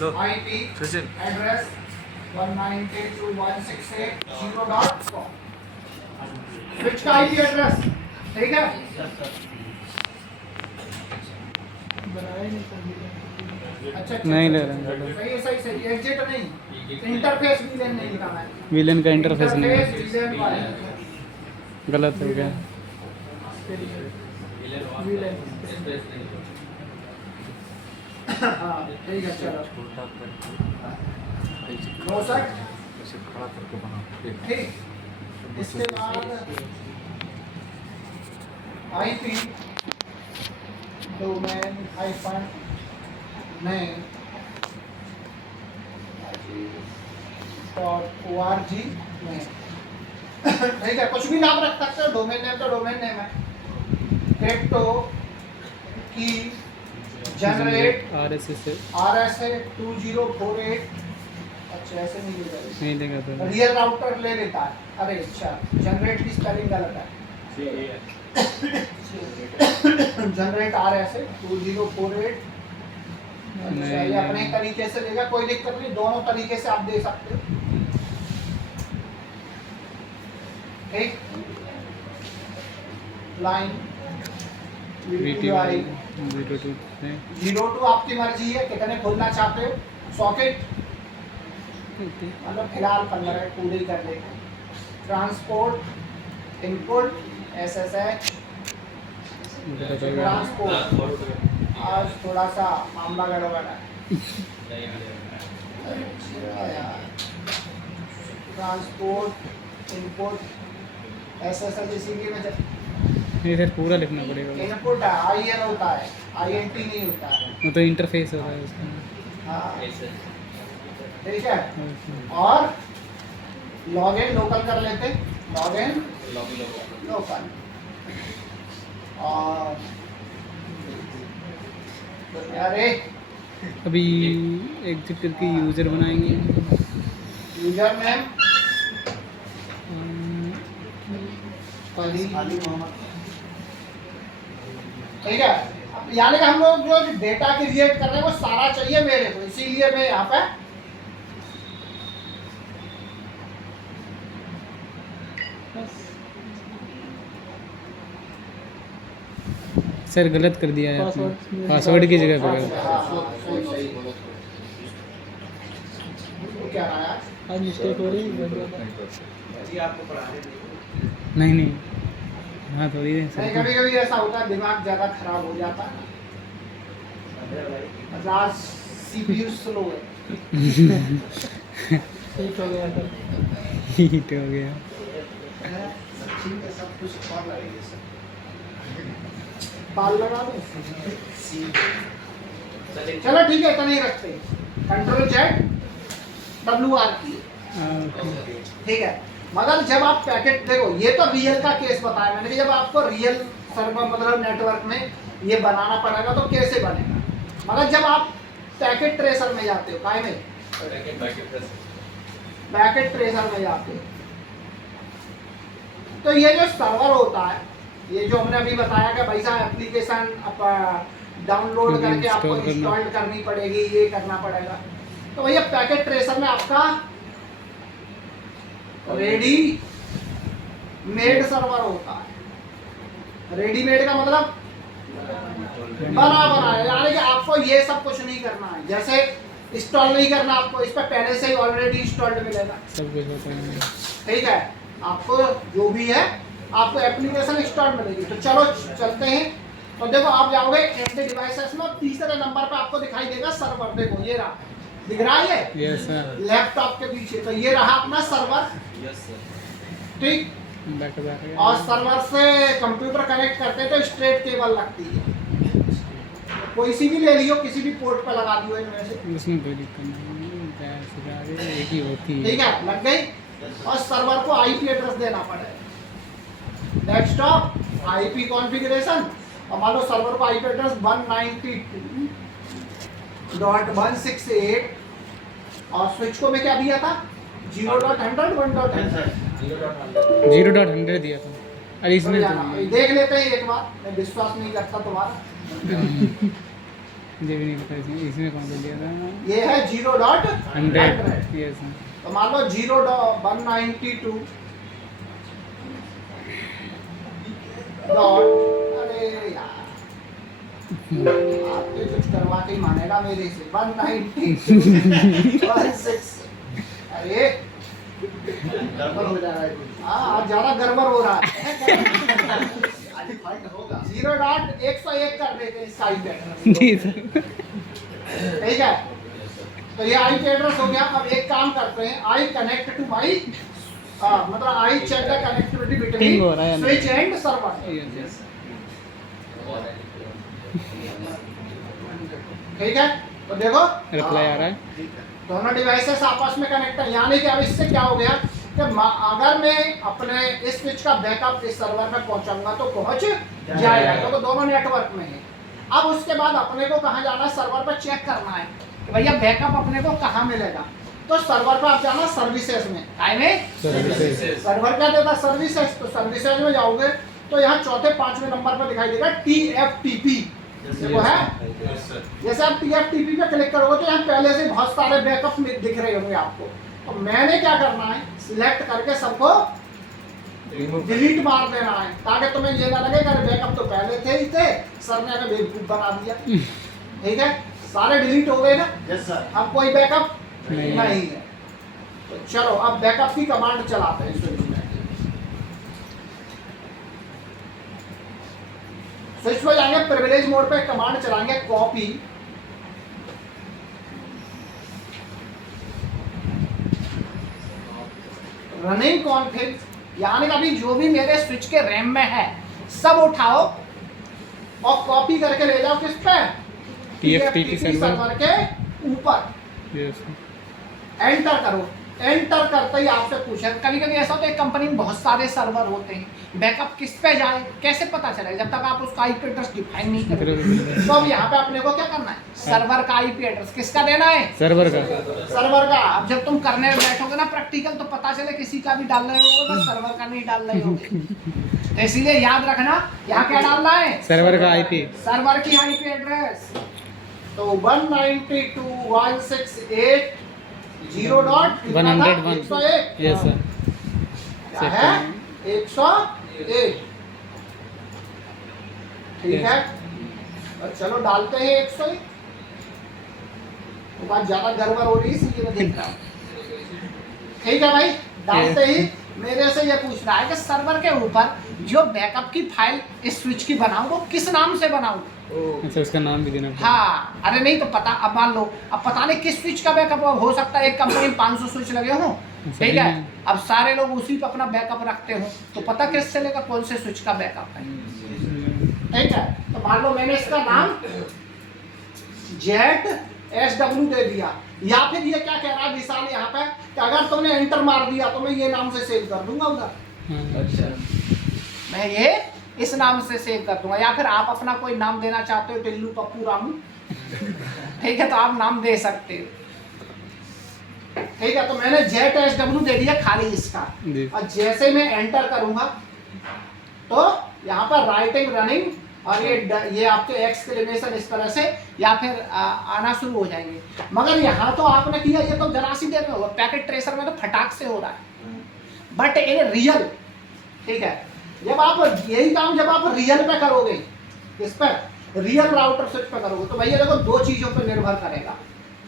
IP address 192.168.0.com। Switch का IP address ठीक है। अच्छा नहीं ले रहे हैं। सही एग्जिट नहीं, इंटरफेस वीलन नहीं लिखा है। विलन का इंटरफेस नहीं है। वीलन वाले गलत हो गया। वीलन हाँ ठीक है चलो 62 ठीक। इसके बाद IP domain hyphen name .org में ठीक है, कुछ भी नाम रख सकते हो। डोमेन नेम तो डोमेन नेम है। क्रिप्टो की जनरेट RSS 2048। अच्छा ऐसे नहीं लेगा, नहीं देगा तो रियल राउटर ले लेता है। अरे अच्छा जनरेट की स्पेलिंग गलत है। Generate RSS 2048। अच्छा ये अपने तरीके से लेगा, कोई दिक्कत नहीं, दोनों तरीके से आप दे सकते हो ठीक। लाइन VTY 02 आपकी मर्जी है कितने खोलना चाहते हो। सॉकेट मतलब फिलहाल 15 पूरे ही कर लेंगे। ट्रांसपोर्ट इनपुट SSH ट्रांसपोर्ट आज थोड़ा सा मामला गड़बड़ है। ट्रांसपोर्ट इनपुट SSH इसीलिए मैं नहीं सर पूरा लिखना पड़ेगा। इनपुट है IN होता है, INT नहीं होता है। वो तो इंटरफेस होता है उसका। हाँ ठीक है। और लॉगिन लोकल कर लेते, लॉगिन लोकल। और अरे अभी एग्जिट करके यूज़र बनाएंगे। यूजर नेम ठीक है। यानी कि हम लोग जो डेटा क्रिएट कर रहे हैं वो सारा चाहिए मेरे को, इसीलिए मैं यहाँ पे सर गलत कर दिया है पासवर्ड की जगह पे। क्या रहा है आज मिस्टेक हो रही है। नहीं हाँ थोड़ी देर नहीं, कभी कभी ऐसा होता है दिमाग ज़्यादा खराब हो जाता है। आज CPU स्लो है। हीट हो गया सर। हीट हो गया। सब कुछ और लगेगा सर। पाल लगा दो। चलो ठीक है, इतना ही रखते हैं। कंट्रोल Z WR की ठीक है। मगर जब आप पैकेट देखो, ये तो रियल का केस बताया मैंने कि जब आपको रियल सर्वर मतलब नेटवर्क में ये बनाना पड़ेगा तो कैसे बनेगा। मगर जब आप पैकेट ट्रेसर में जाते हो, काय में पैकेट ट्रेसर में जाते हो, तो ये जो सर्वर होता है, ये जो हमने अभी बताया कि भाई साहब एप्लीकेशन डाउनलोड करके आपको इंस्टॉल करनी पड़ेगी, ये करना पड़ेगा। तो भैया पैकेट ट्रेसर में आपका रेडी मेड सर्वर होता है। रेडीमेड का मतलब बना है, यानी कि आपको ये सब कुछ नहीं करना है, जैसे इंस्टॉल नहीं करना आपको, इस पर पहले से ही ऑलरेडी इंस्टॉल्ड मिलेगा सब कुछ होता है। ठीक है। आपको जो भी है आपको एप्लीकेशन इंस्टॉल मिलेगी। तो चलो चलते हैं। तो देखो आप जाओगे एंड डिवाइसेस में, तीसरे नंबर पे आपको दिखाई देगा सर्वर। देखो ये रहा, दिख रहा है ये यस सर। लैपटॉप के पीछे, तो ये रहा अपना सर्वर ठीक। और सर्वर से कंप्यूटर कनेक्ट करते तो स्ट्रेट केबल लगती है, कोई सी भी ले लियो, किसी भी पोर्ट पर लगा दियो इनमें से, उसमें कोई दिक्कत नहीं, एक ही होती है। ठीक है लग गई। और सर्वर को IP एड्रेस देना पड़ेगा, डेस्कटॉप IP कॉन्फ़िगरेशन। और मान लो सर्वर को IP एड्रेस 192.168 और स्विच को मैं क्या दिया था 0.100 1.100 0.100 दिया था। अरे इसमें तो देख लेते हैं एक बार, मैं विश्वास नहीं करता तुम्हारा। मुझे भी नहीं पता इसमें कौन सा दिया था। ये है 0.100। 100 यस तो मान लो 0.192 डॉट, अरे यार आपके कुछ करवा के ही मानेगा मेरे से 192.16। अरे गड़बड़ हो जा रहा है कुछ। हाँ आज ज्यादा गड़बड़ हो रहा है। 0.101 कर देते हैं इस आईपी एड्रेस। जी सर। ठीक है, तो ये आईपी एड्रेस हो गया। अब एक काम करते हैं, आई कनेक्ट टू माई, मतलब I check the connectivity Ping हो रहा है बिटवीन स्विच एंड सर्वर। ठीक है, तो देखो रिप्लाई आ रहा है। दोनों डिवाइसेस आपस में कनेक्ट है, यानी कि अब इससे क्या हो गया कि अगर मैं अपने इस स्विच का बैकअप इस सर्वर में पहुंचाऊंगा तो पहुंच जाएगा, क्योंकि तो दोनों नेटवर्क में है। अब उसके बाद अपने को कहाँ जाना है, सर्वर पर चेक करना है कि भैया बैकअप अपने को कहाँ मिलेगा। तो सर्वर पर आप जाना सर्विसेज में, सर्वर क्या देता है सर्विसेज, तो सर्विसेज में जाओगे तो यहाँ चौथे पांचवें नंबर पर दिखाई देगा TFTP। देखो है, जैसे आप TFTP पे क्लिक करोगे तो यहाँ पहले से बहुत सारे बैकअप दिख रहे होंगे आपको। तो मैंने क्या करना है, सिलेक्ट करके सबको डिलीट मार देना है, ताकि तुम्हें ये ना लगे कि बैकअप तो पहले थे ही थे, सर ने हमें बेवकूफ बना दिया। ठीक है, सारे डिलीट हो गए ना। Yes sir. अब कोई बैकअप नहीं नहीं है। तो चलो अब बैकअप की कमांड चलाते हैं स्विच में। स्विच में जाएंगे, प्रिविलेज मोड पे कमांड चलाएंगे कॉपी रनिंग कॉन्फिग, यानी कि अभी जो भी मेरे स्विच के रैम में है सब उठाओ और कॉपी करके ले जाओ किस पे, TFTP सर्वर के ऊपर। यस एंटर करो, एंटर करते ही आपसे पूछे, कभी कभी ऐसा होता है कंपनी में बहुत सारे सर्वर होते हैं, बैकअप किस पे जाए कैसे पता चलेगा जब तक आप उसका आईपी एड्रेस डिफाइन नहीं करोगे। तो अब यहाँ पे अपने को क्या करना है, सर्वर का आईपी एड्रेस किसका देना है, सर्वर का। सर्वर का। अब जब तुम करने बैठोगे ना प्रैक्टिकल तो पता चले किसी का भी डाल रहे हो, बस सर्वर का नहीं डाल रहे हो। तो इसीलिए याद रखना यहाँ क्या डालना है, सर्वर का आईपी, सर्वर की आईपी एड्रेस। तो 192.168.0.101 यस सर। क्या है 101। ठीक है, और चलो डालते हैं 101। तो बात ज्यादा गड़बड़ हो रही है इसलिए मैं देख रहा हूँ। ठीक है भाई, डालते ही मेरे से ये पूछ रहा है कि सर्वर के ऊपर जो बैकअप की फाइल इस स्विच की बनाऊं वो किस नाम से बनाऊं। अच्छा उसका नाम भी देना पड़ेगा। हाँ, अरे नहीं तो पता, अब मान लो अब पता नहीं किस स्विच का बैकअप हो सकता है, एक कंपनी में 500 स्विच लगे हों, ठीक है, अब सारे लोग उसी पे अपना बैकअप रखते हो तो पता किस चलेगा कौन से स्विच का बैकअप है। ठीक है, तो मान लो मैंने इसका नाम ZSW दे दिया, या फिर ये क्या कह रहा है विशाल यहाँ पे कि अगर तुमने एंटर मार दिया तो मैं ये नाम से सेव कर दूंगा उधर। अच्छा, मैं ये इस नाम से सेव कर दूंगा, या फिर आप अपना कोई नाम देना चाहते हो, टिल्लू पप्पू रामू, ठीक है, तो आप नाम दे सकते हो। ठीक है, तो मैंने ZSW दे दिया खाली इसका, और जैसे मैं एंटर करूंगा तो यहाँ पर राइटिंग रनिंग और ये आपके एक्सक्लेमेशन इस तरह से या फिर आना शुरू हो जाएंगे। मगर यहाँ तो आपने किया, ये तो जरा सी देर में होगा, पैकेट ट्रेसर में तो फटाक से हो रहा है, बट इन रियल, ठीक है, जब आप यही काम जब आप रियल पे करोगे, इस पर रियल राउटर स्विच पे करोगे तो भैया देखो दो चीजों पे निर्भर करेगा।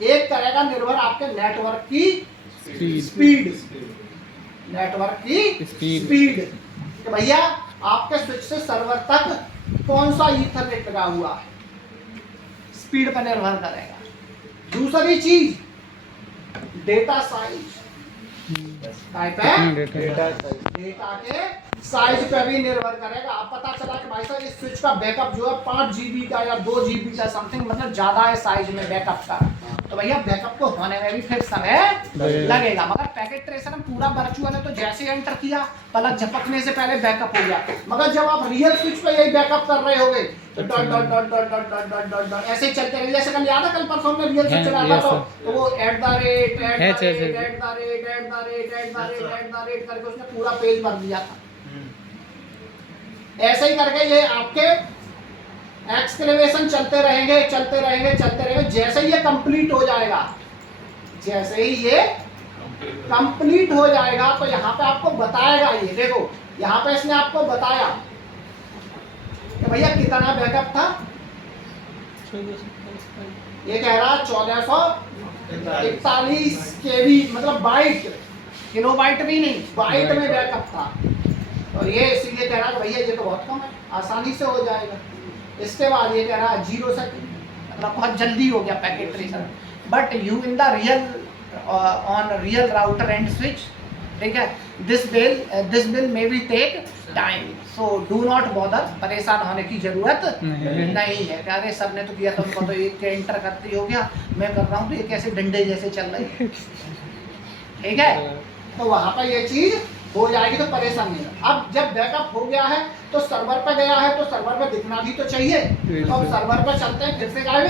एक करेगा निर्भर आपके नेटवर्क की स्पीड, नेटवर्क की स्पीड कि भैया आपके स्विच से सर्वर तक कौन सा ईथरनेट लगा हुआ है, स्पीड पर निर्भर करेगा। दूसरी चीज डेटा साइज, डेटा के साइज पे भी निर्भर करेगा। आप पता चला कि भाई साहब इस स्विच का बैकअप जो है 5 GB का या 2 GB का समथिंग, मतलब ज्यादा है साइज में बैकअप का, तो भैया बैकअप को होने में भी फिर समय लगेगा। मगर पैकेट ट्रेसर में पूरा वर्चुअल है, तो जैसे एंटर किया पलक झपकने से पहले बैकअप हो गया। मगर जब आप रियल स्विच पे यही बैकअप कर रहे होगे तो dot dot dot dot dot dot dot dot dot ऐसे चलते रहेंगे। जैसे कल याद है कल परसों में रियल स्विच चला था तो वो @ करके उसने पूरा पेज भर दिया था। ऐसे ही करके ये आपके एक्सक्लेमेशन चलते रहेंगे चलते रहेंगे चलते रहेंगे। जैसे ही ये कंप्लीट हो जाएगा, जैसे ही ये कंप्लीट हो जाएगा तो यहाँ पे आपको बताएगा, ये देखो यहाँ पे इसने आपको बताया कि भैया कितना बैकअप था। ये कह रहा 1441 केबी, मतलब बाइट, किलोबाइट भी नहीं, बाइट में बैकअप था। और ये इसीलिए कह रहा है भैया ये तो बहुत कम है, आसानी से हो जाएगा। इसके बाद ये कह रहा है 0 सेकंड, मतलब बहुत जल्दी हो गया packet tracer. But you in the real on real router and switch, ठीक है, this will may be take time, so do not bother, परेशान होने की जरूरत नहीं है। अरे सर ने तो किया था, उनको तो एक एंटर करते ही हो गया, मैं कर रहा हूँ तो ये कैसे डंडे जैसे चल रही है, ठीक है। तो वहां पर ये चीज हो जाएगी तो परेशान नहीं है। अब जब बैकअप हो गया है तो सर्वर पर गया है तो सर्वर पर दिखना भी तो चाहिए। तो अब सर्वर पर चलते हैं फिर से गाइड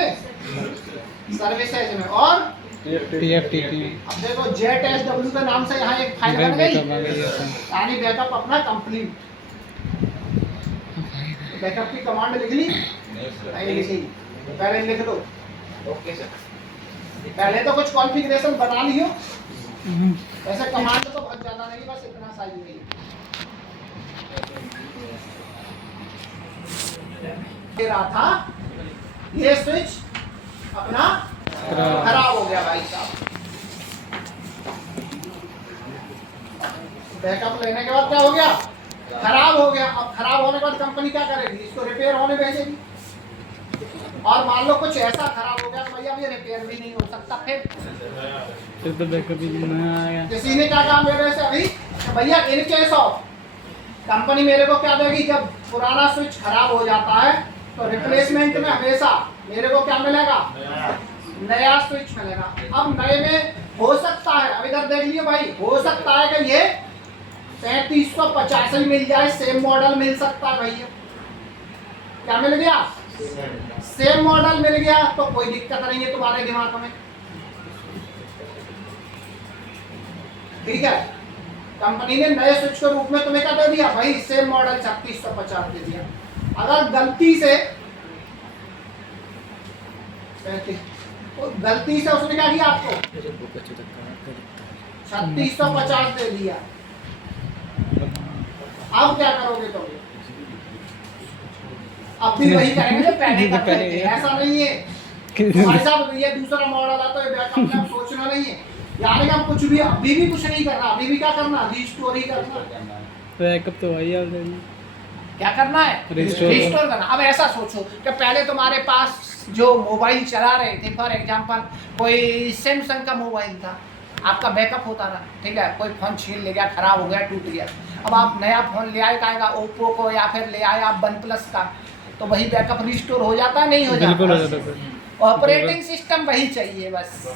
सर्विसेज में, और TFTP। अब देखो JetSW के नाम से यहाँ एक फाइल बन गई, यानी बैकअप अपना कंप्लीट। बैकअप की कमांड लिख ली, नहीं लिखी तो पहले लिख दो। ओके सर, पहले तो कुछ कॉन्फ़िगरेशन बना लियो, ऐसे कमांड तो बहुत ज्यादा नहीं, बस इतना सा ही है। ये रहा था, ये स्विच अपना खराब हो गया भाई साहब। बैकअप लेने के बाद क्या हो गया, खराब हो गया। अब खराब होने के बाद कंपनी क्या करेगी, इसको रिपेयर होने भेजेगी। और मान लो कुछ ऐसा खराब हो गया तो भैया ये रिपेयर भी नहीं हो सकता, फिर तो बैकअप ही नहीं आया। किसी ने क्या काम मेरे से अभी, भैया इन केस ऑफ, कंपनी मेरे को क्या देगी, जब पुराना स्विच खराब हो जाता है तो रिप्लेसमेंट में हमेशा मेरे को क्या मिलेगा, नया स्विच मिलेगा। अब नए में हो सकता है, अब इधर देख लियो भाई, हो सकता है कि ये 3550 ही मिल जाए, सेम मॉडल मिल सकता है भैया। क्या मिल गया, सेम मॉडल मिल गया तो कोई दिक्कत नहीं है तुम्हारे दिमाग में, ठीक है। कंपनी ने नए स्विच के रूप में तुम्हें क्या दे दिया भाई, सेम मॉडल 3650 दे दिया। अगर गलती से उसने क्या किया, आपको 3650 दे दिया, अब क्या करोगे तुम, अब भी वही करेंगे जो पहले करते थे। ऐसा नहीं है भाई साहब, ये दूसरा मॉडल है तो ये बैकअप में अब सोचना नहीं है, यानी कि हम कुछ भी अभी भी कुछ नहीं करना, अभी भी क्या करना, रिस्टोर ही करना। बैकअप तो वही ऑलरेडी, क्या करना है, रिस्टोर करना। अब ऐसा सोचो कि पहले तुम्हारे पास जो मोबाइल चला रहे थे, फॉर एग्जांपल कोई सैमसंग का मोबाइल था, आपका बैकअप होता रहा, ठीक है, कोई फोन छीन ले गया, खराब हो गया, टूट गया, अब आप नया फोन ले आए, कहेगा ओप्पो को, या फिर ले आए आप वन प्लस का, तो वही बैकअप रिस्टोर हो जाता है, नहीं हो जाता। ऑपरेटिंग सिस्टम वही चाहिए बस,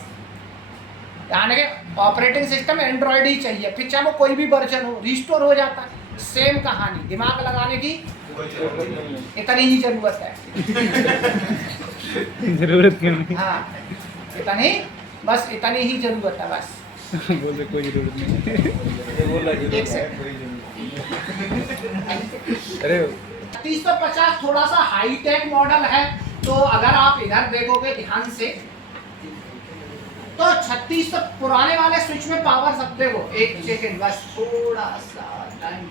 यानी कि ऑपरेटिंग सिस्टम एंड्रॉयड ही चाहिए, फिर चाहे वो कोई भी वर्जन हो, रिस्टोर हो जाता है। सेम कहानी, दिमाग लगाने की इतनी ही जरूरत है। जरूरत क्यों नहीं, हाँ इतनी, बस इतनी ही जरूरत है बस। बोल कोई जरूरत नहीं। एक सेकंड, अरे 3650 थोड़ा सा हाईटेक मॉडल है, तो अगर आप इधर देखोगे ध्यान से तो 36 पुराने वाले स्विच में पावर सब देखो, एक सेकंड बस थोड़ा सा टाइम,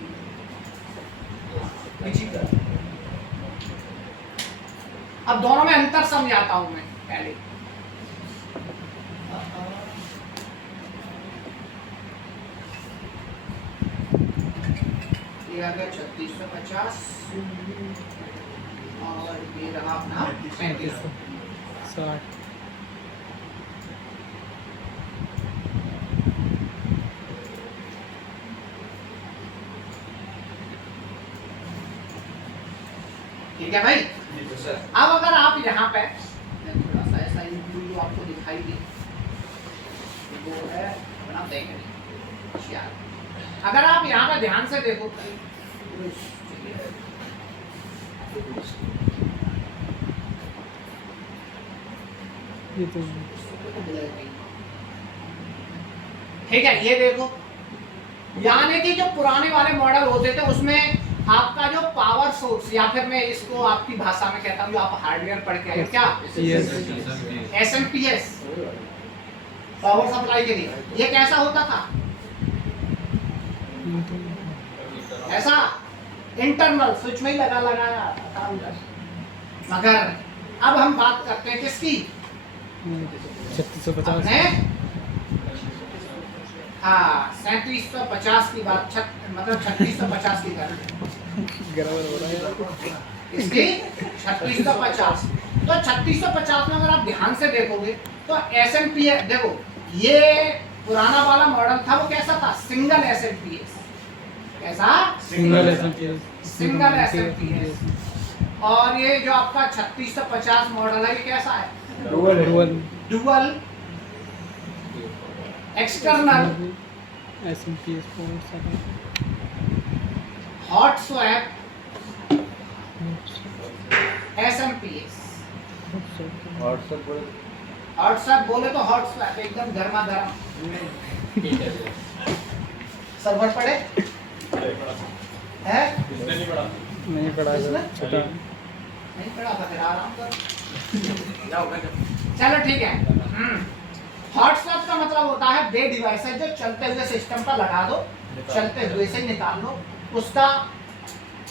अब दोनों में अंतर समझाता हूं मैं पहले। ये आ गया 3650 और ये रहा अपना 3560। ठीक है भाई। अब अगर आप यहाँ पे थोड़ा सा ऐसा जो आपको दिखाई दे, वो है अपना बैटरी। अगर आप यहाँ पे ध्यान से देखो, ये तो ठीक है, ये देखो, यानी कि जो पुराने वाले मॉडल होते थे उसमें आपका जो पावर सोर्स, या फिर मैं इसको आपकी भाषा में कहता हूँ, जो आप हार्डवेयर पढ़ के आए हो, क्या एसएमपीएस, पावर सप्लाई के लिए। ये कैसा होता था? ऐसा इंटरनल स्विच में ही लगाया काम कर। मगर अब हम बात करते हैं किसकी? 3650। हाँ, 3750 की बात, मतलब 3650 की कर इसकी 3650। तो 3650 में अगर आप ध्यान से देखोगे तो एसएमपीएस, देखो ये पुराना वाला मॉडल था, वो कैसा था? Single SMPS. कैसा? Single SMPS. Single SMPS. और ये जो आपका 3650 मॉडल है, ये कैसा है? Dual external SMPS hot swap SMPS. Hot swap बोले तो हॉट स्वैप एकदम गर्मा गर्म। सर्वर पड़े है? नहीं पड़ा, छोटा नहीं पड़ा था, फिर आराम कर। चलो ठीक है। हॉट स्वैप का मतलब होता है वे डिवाइसेस जो चलते हुए सिस्टम पर लगा दो, चलते हुए से निकाल लो, उसका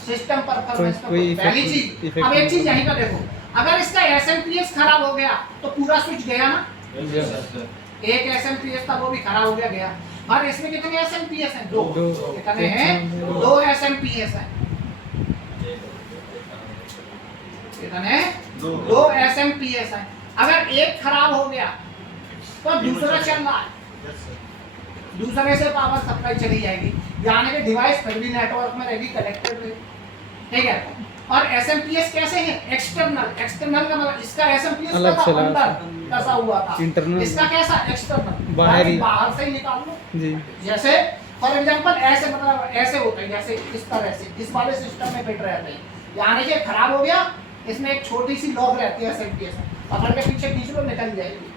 सिस्टम परफॉर्मेंस का पहली चीज। अब एक चीज यहीं पर देखो, अगर इसका एसएमपीएस खराब हो गया तो पूरा स्विच गया ना। एक एसएमपीएस था वो भी खराब हो गया। और इसमें कितने एसएमपीएस हैं? दो। कितने हैं? 2 एसएमपीएस हैं। कितने? 2 एसएमपीएस हैं। अगर एक खराब हो गया तो दूसरा चल रहा है, दूसरे से पावर सप्लाई चली जाएगी, यानी कि डिवाइस फिर भी नेटवर्क में रहेगी, कनेक्टेड रहेगी। ठीक है। और एसएमपीएस कैसे है? एक्सटर्नल। एक्सटर्नल का मतलब इसका एसएमपीएस अलग का चला, अंदर कसा हुआ था, इंटरनल। इसका कैसा? एक्सटर्नल, बाहर से ही निकाल लो जी। जैसे फॉर एग्जांपल ऐसे, मतलब ऐसे होता है, जैसे इस तरह से इस वाले सिस्टम में फिट रहते हैं, यानी कि खराब हो गया, इसमें एक छोटी सी लॉक रहती है एसएमपीएस में, पकड़ के पीछे खींच लो, निकल जाएगी।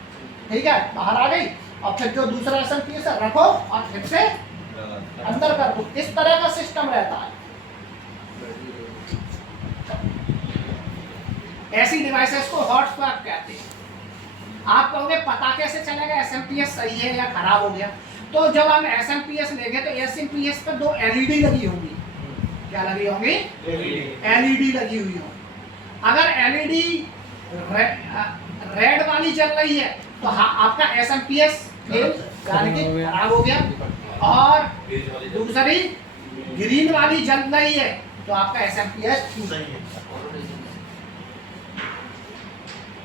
ठीक है, बाहर आ गई, और फिर जो दूसरा एसएमपीएस है रखो और फिर से अंदर कर दो। इस तरह का सिस्टम रहता है। ऐसी डिवाइसेस को हॉट स्वैप कहते हैं। आप कहोगे पता कैसे चलेगा एसएमपीएस सही है या खराब हो गया? तो जब हम एसएमपीएस लेंगे तो एसएमपीएस पर 2 एलईडी लगी होंगी। क्या लगी होंगी? एलईडी लगी हुई होंगी। अगर एलईडी रेड वाली चल रही है तो आपका एसएमपीएस यानी कि खराब हो गया, और दूसरी ग्रीन वाली जल रही है तो आपका एसएमपीएस ठीक है।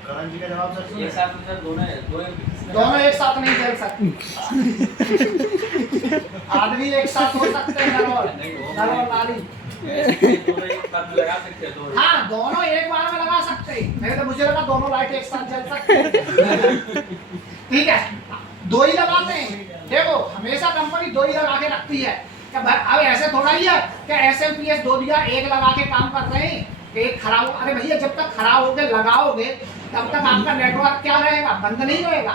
करण जी का जवाब सर एक साथ में सर दोनों एक साथ नहीं चल सकते। आदमी एक साथ हो सकते हैं, नर और नारी। दोनों एक साथ में लगा सकते हैं, दो। हाँ, दोनों एक बार में लगा सकते हैं। नहीं तो मुझे लगा दोनों लाइट एक साथ जल सकते हैं। ठीक है, 2 ही लगाते हैं। देखो हमेशा कंपनी 2 ही लगा के रखती है। क्या अब ऐसे थोड़ा ही है क्या एसएमपीएस 2 दिया, एक लगा के काम कर रहे हैं, एक खराब। अरे भैया, जब तक खराब होके लगाओगे तब तक आपका नेटवर्क क्या रहेगा? बंद नहीं रहेगा।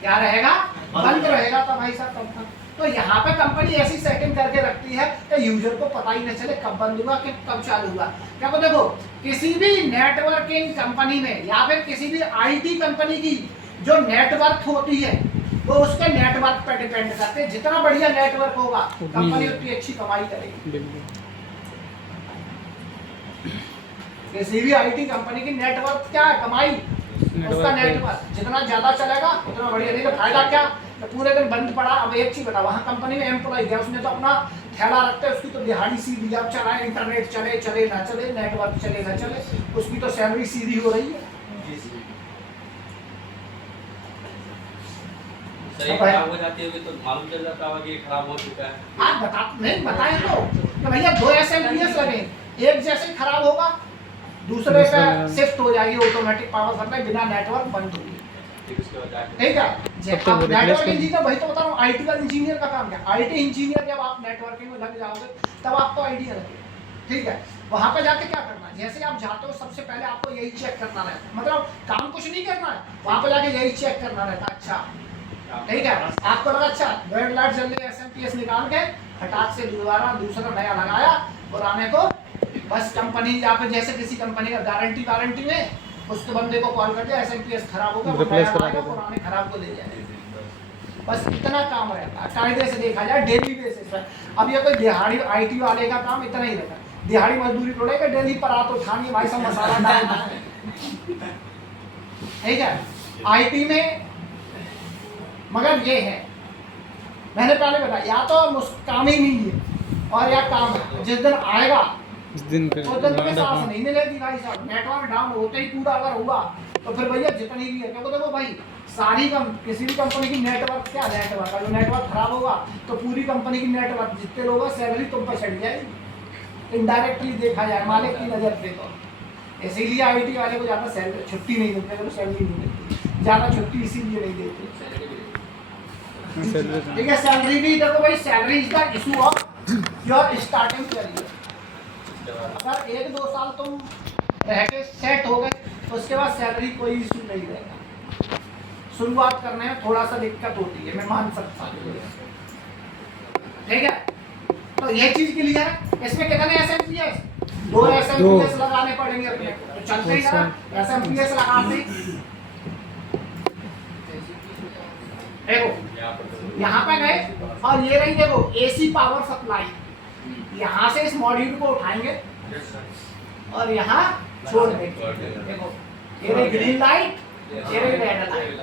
क्या रहेगा? बंद रहेगा। तो भाई साहब तब तक तो यहाँ पे कंपनी ऐसी सेटिंग करके रखती है कि यूजर को पता ही नहीं चले कब बंद हुआ कि कब चालू हुआ। क्या को देखो, किसी भी नेटवर्किंग कंपनी में या फिर किसी भी आईटी कंपनी की जो नेटवर्क होती है वो उसके नेटवर्क पर डिपेंड करते हैं। जितना बढ़िया नेटवर्क होगा कंपनी उतनी अच्छी कमाई करेगी। किसी भी आईटी कंपनी की नेटवर्क क्या है? कमाई। उसका नेटवर्क जितना ज्यादा चलेगा उतना बढ़िया। नहीं तो फायदा क्या? तो पूरे दिन बंद पड़ा। अब एक चीज बता, वहाँ कंपनी में एम्प्लॉय गया, उसने तो अपना थैला रखते, उसकी तो दिहाड़ी सीधी, अब चलाए इंटरनेट चले चले ना चले, नेटवर्क चले ना चले, उसकी तो सैलरी सीधी हो रही है। सही खराब हो जाती होगी तो मालूम चल जाता होगा कि ये खराब हो चुका है। आप बताएं तो भैया 2 एसएमपीएस लगे, एक जैसे ही खराब होगा दूसरे का शिफ्ट हो जाएगी ऑटोमेटिक पावर सप्लाई, बिना नेटवर्क बंद होगी। ठीक है, अब नेटवर्क इंजीनियर, वही तो बता रहा हूँ, आईटी का इंजीनियर का काम क्या? आईटी इंजीनियर जब आप नेटवर्किंग में लग जाओगे तब आपको आइडिया लगेगा। ठीक है, वहां पे जाके क्या करना है? जैसे आप जाते हो सबसे पहले आपको यही चेक करना रहता है, मतलब काम कुछ नहीं करना है, वहां पे जाके यही चेक करना रहता है। अच्छा ठीक है, आपको लगा अच्छा रेड लाइट जल रही है, एसएमपीएस निकाल के फटाक से दोबारा दूसरा नया लगाया, पुराने को बस कंपनी या फिर जैसे किसी कंपनी का गारंटी में उसके बंदे को कॉल कर दिया, एसएमपीएस खराब होगा, वो Replace नया करा लाएगा, देगा। पुराने खराब को ले जाएगा। बस इतना काम रहता है, कायदे से देखा जाए डेली बेसिस पर। अब ये कोई दिहाड़ी आईटी वाले का काम इतना ही रहता, दिहाड़ी मजदूरी थोड़ा है कि डेली परात उठानी भाई, सब मसाला डालना है, ठीक है। आईटी में मगर ये है, मैंने पहले बताया, या तो काम ही नहीं है और या काम है, जिस दिन आएगा इस दिन पे तो दिन में सांस नहीं मिलेगी भाई साहब। नेटवर्क डाउन होते ही पूरा अगर हुआ तो फिर भैया जितनी भी है, क्योंकि देखो भाई सारी किसी भी कंपनी की नेटवर्क क्या नेटवर्क है, जो नेटवर्क खराब होगा तो पूरी कंपनी की नेटवर्क जितने लोग हैं सैलरी तुम पर चढ़ जाएगी, इनडायरेक्टली देखा जाए मालिक की नज़र से। तो इसीलिए आईटी वाले को ज़्यादा सैलरी छुट्टी नहीं देते, तो सैलरी नहीं देती ज़्यादा, छुट्टी इसीलिए नहीं देती, ठीक है। सैलरी भी देखो भाई, salary is the issue of your starting career. अगर 1-2 साल तुम रह के सेट हो गए तो उसके बाद सैलरी कोई इशू नहीं रहेगा। शुरुआत करने में थोड़ा सा दिक्कत होती है, मैं मान सकता हूँ, ठीक है। तो ये चीज क्लियर है। इसमें कितने एसएमपीएस? 2 एसएमपीएस लगाने पड़ेंगे अपने को, तो चलते ही ना एसएमपीएस लगाते। देखो यहाँ पे गए और ये रही, देखो एसी पावर सप्लाई, यहाँ से इस मॉड्यूल को उठाएंगे और यहाँ छोड़ देंगे। देखो ये रही ग्रीन लाइट, ये रही रेड लाइट।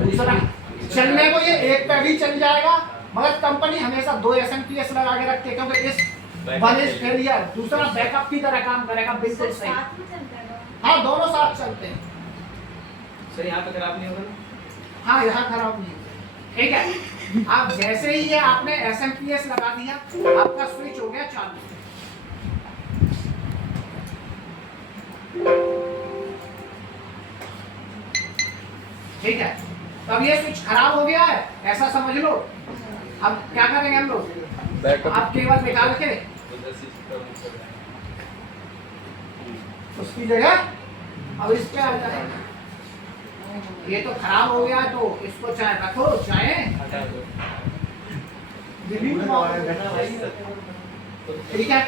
दूसरा चलने को ये एक पे भी चल जाएगा, मगर कंपनी हमेशा 2 एसएमपीएस लगा के रखते हैं, क्योंकि इस वन इज फेलियर, दूसरा बैकअप की तरह काम करेगा, बिल्कुल सही। हाँ दोनों साथ चलते हैं। सर यहाँ पे खराब नहीं होगा ना? हाँ यहाँ खराब नहीं है, ठीक है। आप जैसे ही ये आपने एसएमपीएस लगा दिया, आपका स्विच हो गया चालू। ठीक है, तो अब ये स्विच खराब हो गया है ऐसा समझ लो। अब क्या करेंगे हम लोग, आप केबल निकाल के उसकी जगह अब इस पे आ जाए। ये तो खराब हो गया तो इसको चाहे रखो चाहे डिलीट मारो, ठीक है।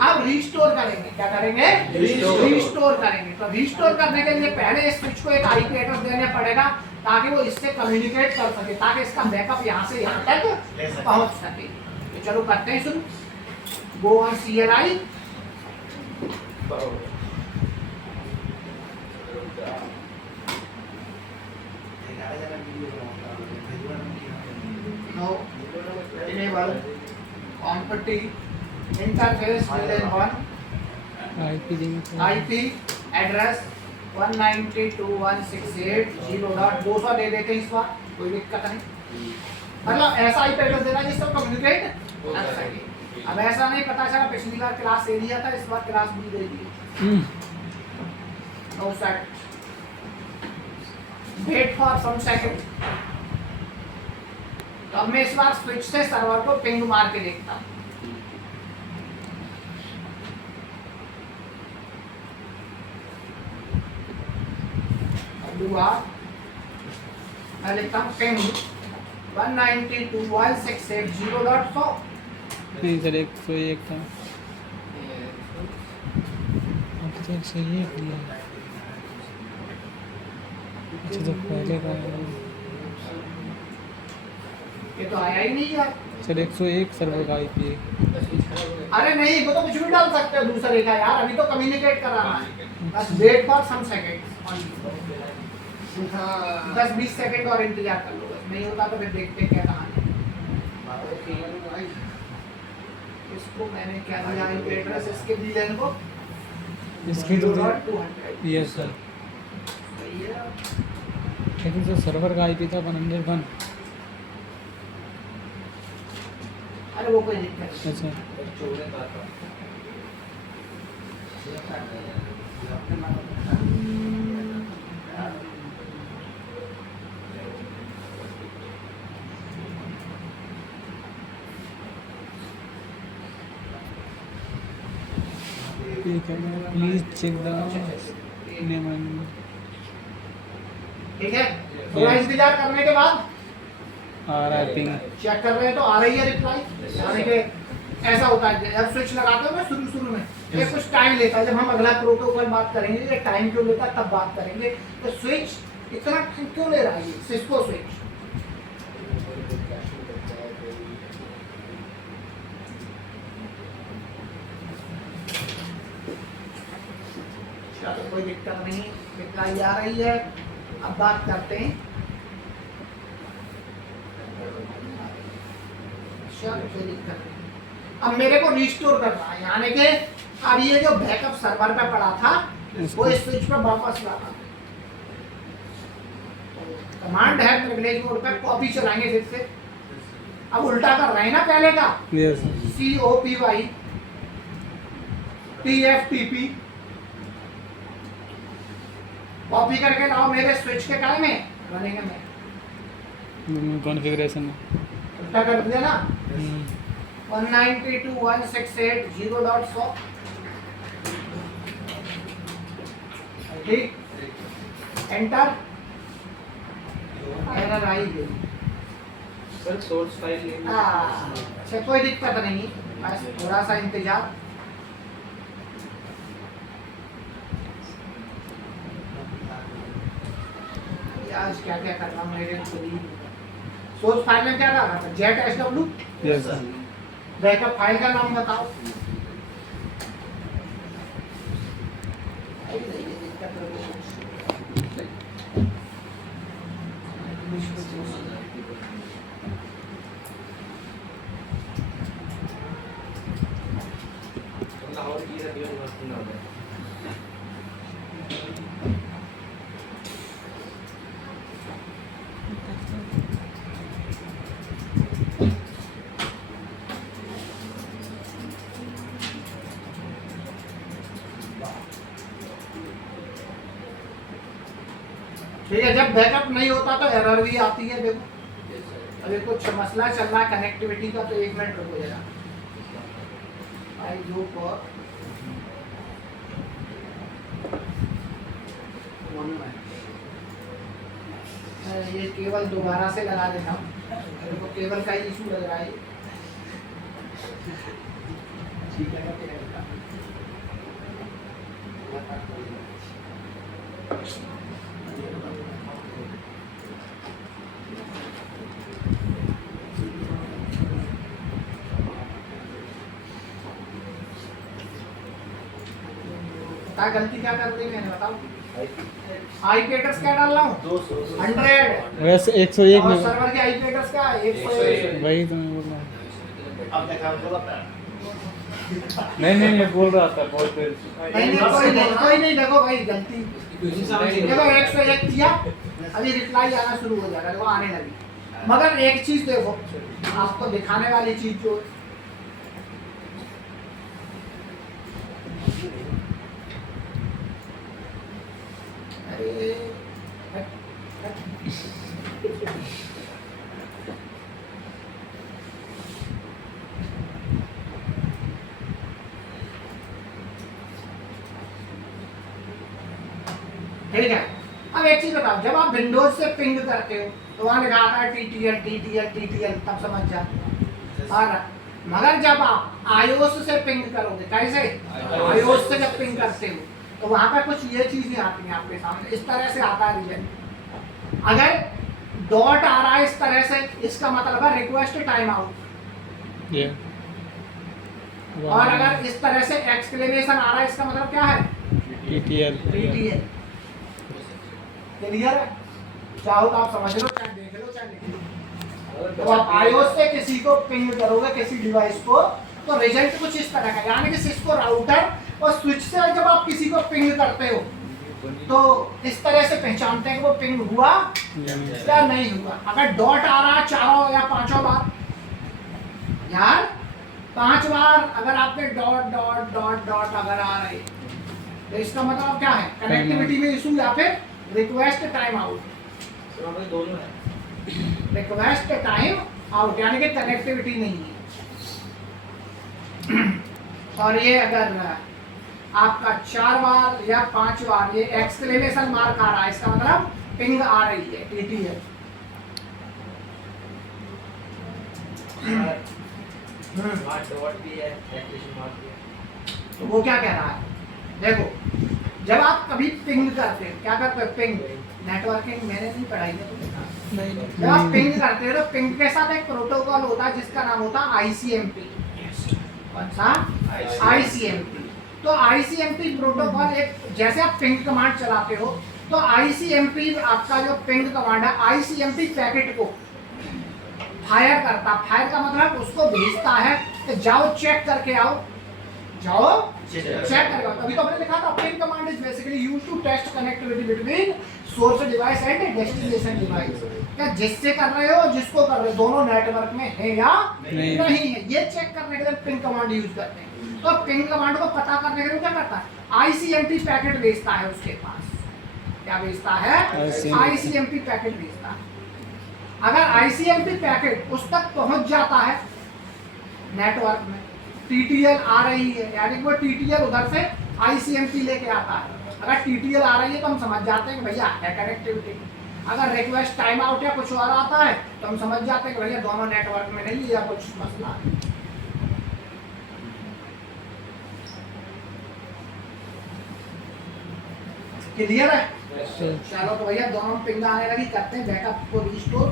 अब रिस्टोर करेंगे, क्या करेंगे, रिस्टोर करेंगे। तो रिस्टोर करने के लिए पहले इस स्विच को एक आईपी एड्रेस देना पड़ेगा, ताकि वो इससे कम्युनिकेट कर सके, ताकि इसका बैकअप यहाँ से यहाँ तक पहुँच सके। तो चलो करते हैं शुरू। Go on CLI, no enable config interface within one IP देंगे IP address 192.168.0.200 दे देते हैं इस बार, कोई दिक्कत नहीं। मतलब ऐसा IP एड्रेस देना जिससे कम्युनिकेट कर सके। अब ऐसा नहीं पता चला पिछली बार क्लास A दिया था, इस बार क्लास B दे दी। No set, wait for some second. तो अब मैं इस बार स्विच से सर्वर को पिंग मार के देखता हूँ। मैं लिखता हूँ पिंग 192.168.0.4। नहीं सर 101 था, अब तो 101 दिया। अच्छा तो पहले का ये तो आया ही नहीं यार। सर 101 सर्वर का आईपी है। अरे नहीं, वो तो कुछ भी डाल सकते हो दूसरे का यार, अभी तो कम्युनिकेट कराना है। बस wait for some second, 10-20 second और इंतजार कर लो। बस नहीं होता तो फिर देखते हैं क्या कहानी। इसको मैंने क्या दिया आईपी एड्रेस, इसके VLAN को इसकी तो 0.200। यस सर, सही है। लेकिन जो सर्वर का आईपी था 101। अरे वो कोई दिक्कत नहीं। अच्छा ठीक है, प्लीज चेक द नेम। ठीक है, थोड़ा इंतजार करने के बाद आ रहा है पिंग। चेक कर रहे हैं तो आ रही है रिप्लाई, यानी कि ऐसा होता है जब स्विच लगाते हो ना शुरू शुरू में ये कुछ टाइम लेता है। जब हम अगला प्रोटोकॉल बात करेंगे ये टाइम क्यों लेता है तब बात करेंगे। तो स्विच इतना टाइम क्यों ले रहा है ये सिस्को स्विच। चलो कोई दिक्कत नहीं, रिप्लाई आ रही है। अब बात करते हैं, चलो कोई दिक्कत नहीं। अब मेरे को रिस्टोर करना है, यानी कि अब ये जो बैकअप सर्वर पे पड़ा था वो इस स्विच पे वापस लाना। कमांड है प्रिविलेज मोड पे कॉपी चलाएंगे फिर से। अब उल्टा कर रहे हैं ना पहले का, यस COPY TFTP कॉपी करके लाओ मेरे स्विच के काय में रनिंग में। कॉन्फ़िगरेशन में उल्टा कर दिया ना, 192.168.0.100 ठीक, एंटर। एरर आई गई सर सोर्स फाइल अच्छा कोई दिक्कत नहीं, बस थोड़ा सा इंतजार। आज क्या क्या करना मेरे सोर्स फाइल में क्या डाला था, ZSW। यस बैकअप फाइल का नाम बताओ। और की है दिया मस्त ना हो। ठीक है, जब बैकअप नहीं होता तो एरर भी आती है। देखो अभी कुछ मसला चल रहा है कनेक्टिविटी का, तो 1 मिनट रुको जरा। आई जो पर ये केबल दोबारा से लगा देता हूँ, मेरे को केबल का ही इशू लग रहा है। ठीक है क्या गलती क्या कर दी मैंने, बताओ। IP एड्रेस क्या डाल रहा हूँ 100 वैसे 101 और में सर्वर के IP एड्रेस क्या 101। वही तो मैं बोल रहा हूँ। अब देखा हमको लगता है नहीं ये बोल रहा था बहुत देर से। नहीं कोई नहीं देखो भाई गलती देखो 101 किया, अभी रिप्लाई आना शुरू हो जाएगा, देखो आने लगी। मगर एक चीज देखो, आपको दिखाने वाली चीज जो अरे ठीक है। अब एक चीज बताओ, जब आप विंडोज से पिंग करते हो तो वहां लिखा आता है TTL, तब समझ जाते। और मगर जब आप iOS से पिंग करोगे, कैसे iOS से जब पिंग करते हो तो वहां पर कुछ ये चीजें आती हैं आपके सामने, इस तरह से आता है रीजन। अगर डॉट आ रहा है इस तरह से, इसका मतलब है रिक्वेस्ट टाइम आउट। और अगर इस तरह से एक्सक्लेमेशन आ रहा है, इसका मतलब क्या है TTL। क्लियर है? चाहो तो आप समझ लो, चाहे देख लो, चाहे लिख लो। तो आप iOS से किसी को पिंग करोगे किसी डिवाइस को, तो रिजल्ट कुछ इस तरह का, यानी कि सिस्को राउटर और स्विच से जब आप किसी को पिंग करते हो तो इस तरह से पहचानते हैं कि वो पिंग हुआ या नहीं हुआ। अगर डॉट आ रहा है 4 या 5 बार, यार 5 बार अगर आपके डॉट डॉट डॉट डॉट अगर आ रहे तो इसका मतलब क्या है, कनेक्टिविटी में इशू या फिर रिक्वेस्ट टाइम आउट। दोनों है, रिक्वेस्ट टाइम आउट यानी कि कनेक्टिविटी नहीं है। और ये अगर आपका 4 बार या 5 बार ये एक्सक्लेमेशन मार्क आ रहा है, इसका मतलब पिंग आ रही है TTL। वहाँ डॉट भी है, एक्सक्लेमेशन मार्क भी है। तो वो क्या कह रहा है, देखो जब आप कभी पिंग करते हो, क्या करते हो, पिंग नेटवर्किंग मैंने नहीं पढ़ाई है तुम्हें। जब आप पिंग करते हो तो पिंग के साथ एक प्रोटोकॉल होता है जिसका नाम होता है ICMP। कौन सा? ICMP। तो ICMP प्रोटोकॉल एक, जैसे आप पिंग कमांड चलाते हो तो ICMP आपका जो पिंग कमांड है ICMP पैकेट को फायर करता, फायर का मतलब उसको भेजता है कि जाओ चेक करके आओ, जाओ चेक करके आओ। तभी तो हमने लिखा था ping command is basically used to test connectivity between source device and destination device. क्या जिससे कर रहे हो, जिसको कर रहे हो, दोनों नेटवर्क में है या नहीं है, ये चेक करने के लिए पिंग कमांड यूज करते हैं। तो पिंग कमांड को पता करने के लिए क्या करता है, ICMP पैकेट भेजता है उसके पास। क्या भेजता है? ICMP पैकेट भेजता है। अगर ICMP पैकेट उस तक पहुंच जाता है नेटवर्क में, TTL आ रही है, यानी वो TTL उधर से ICMP लेके आता है। अगर TTL आ रही है तो हम समझ जाते हैं कि भैया है कनेक्टिविटी। अगर रिक्वेस्ट टाइम आउट या कुछ और आता है तो हम समझ जाते हैं कि भैया दोनों नेटवर्क में नहीं है या कुछ मसला है। क्लियर है? चलो तो भैया दोनों पिंग आने लगी, करते हैं बैकअप को रिस्टोर।